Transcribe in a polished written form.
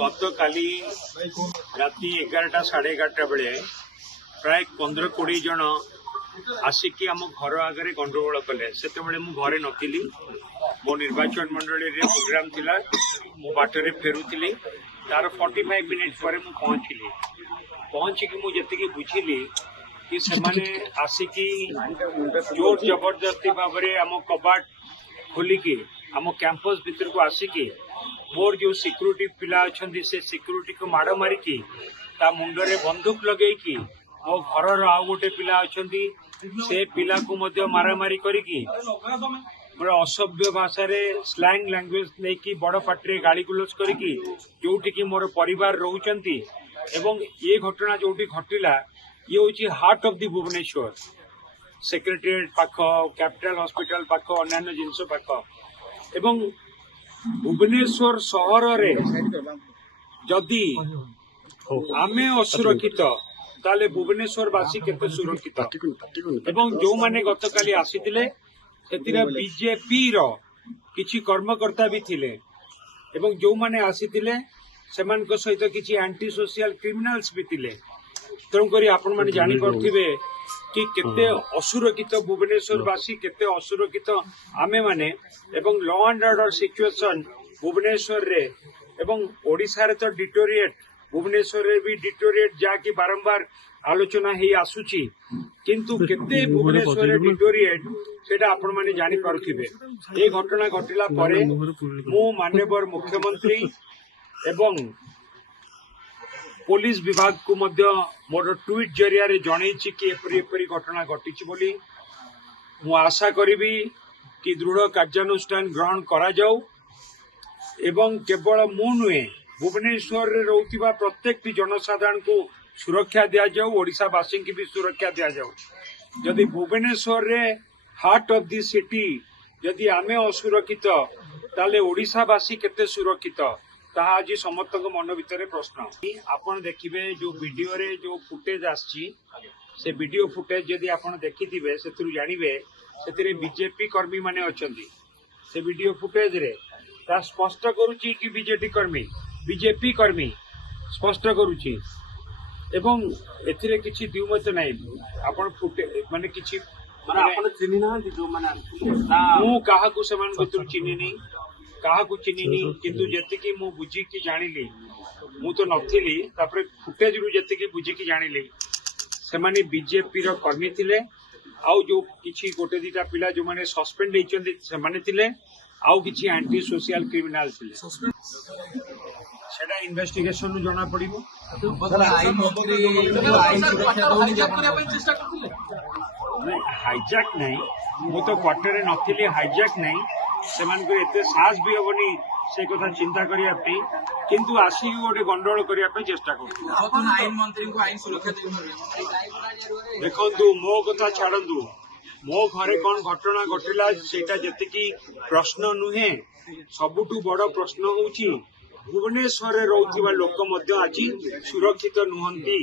गत काली राति 11टा 11:30 बेले प्राय 15-20 जन आसिकी आम घर आगे गंडगोल कले से घरे नी मो निर्वाचन मंडली रे प्रोग्राम थिला मो बाटरे फेरुली तार 45 मिनिट पर पहुंचली पहुंचिकी मुझे बुझिली कि सेमाने आसिकी जोर जबरदस्ती भाव में आम कबाट खोलिकी आम कैंपस भीतर को आसिकी मोर जो सिक्यूरिटी पिला अच्छा से सिक्यूरिटी को माड़ मारिकी ता मुंडरे बंदूक लगेकी मो घर आउ गोटे पिला अच्छा से पिला को मध्य मारामारी करिकी पूरा असभ्य भाषा रे स्लैंग लैंग्वेज नहीं बड़ पार्टी गाड़ी गुलज करिकी जोटी की मोर परिवार रोचंती एवं ये घटना जोटी घटिला ये हूँ heart of the Bhubaneswar secretariat पाख कैपिटल हॉस्पिटल पाख अन्य जिनस पाख एवं भुवनेश्वर सहर रे जदि आमे असुरक्षित ताले भुवनेश्वर वासी केते सुरक्षित एवं जो माने गतकाली आसीथिले सेतिरा बीजेपी रो किछि कर्मकर्ता भी थिले एवं जो माने आसीथिले सेमान को सहित किछि एंटी सोशल क्रिमिनल्स भी थिले तेणुक आपण मैंने जापे कि केते असुरक्षित भुवनेश्वर वासी केते असुरक्षित आमे माने एवं law and order situation Bhubaneswar रे एवं ओडिशा रे तो डिटोरिएट भुवनेश्वर रे भी डिटोरिएट जाकि बारंबार आलोचना ही आसुची किंतु केते भुवनेश्वर रे डिटोरिएट सेटा आपण माने जानि पारुथिबे ए घटना घटिला परे मु माननीय मुख्यमंत्री एवं पुलिस विभाग को मध्य मोर ट्वीट जरिया रे जनईछि कि एपरी घटना घटी बोली मु आशा करी कि दृढ़ कार्यानुष्ठान ग्रहण करा जाऊ एवं केवल मु नुहे भुवनेश्वर रे रहउतिबा प्रत्येक जनसाधारण को सुरक्षा दिया जाऊ ओडिशावासी की भी सुरक्षा दिया जाऊ जदि भुवनेश्वर रे हार्ट ऑफ द सिटी जदि आमे असुरक्षित ताले ओडिशावासी केते सुरक्षित ताहा आज समस्त मन भितर प्रश्न आपण देखिबे जो वीडियो रे जो फुटेज आछि से वीडियो फुटेज जदि आपण देखिथिबे सेतरु जानिबे सेतिरे बीजेपी कर्मी माने अछंती से वीडियो फुटेज रे ता स्पष्ट करूची कि बीजेपी कर्मी स्पष्ट करूची एवं एथिरे किछि द्विमत नै आपण फुटे माने किछि माने आपण चिन्हि ना जो माने मु काहा को समान भितर चिन्हि नै काहा को चिन्हिनी किंतु जेतिकी मु बुझी की जानिली मु तो नथिली तापर फुटेज रु जेतिकी बुझी की जानिली से माने बीजेपी रो कर्मी थिले आउ जो किछि गोटे दिटा पिला जो माने सस्पेंड हेचंदी से माने थिले आउ किछि एंटी सोशल क्रिमिनल थिले सेटा इन्वेस्टिगेशन नु जणा पड़िबो आईन मंत्री आईन सुरक्षा दोनी जापन अपन चेष्टा करथिले हाईजैक नै मु तो क्वार्टर रे नथिली हाईजैक नै सेमान को एते साहस भी होबनी से कथा चिंता करिया पे किंतु आसी गोटे गंडोल करिया पे चेष्टा करथु आईन मंत्री को आईन सुरक्षा देखंतु मो कथा छाड़ंतु मो घरे कौन घटना घटिला सेटा जतिकी प्रश्न नुहे सबुठु बड़ प्रश्न होउची भुवनेश्वर रे रहउथिबा लोक मध्य आज सुरक्षित नुहंती।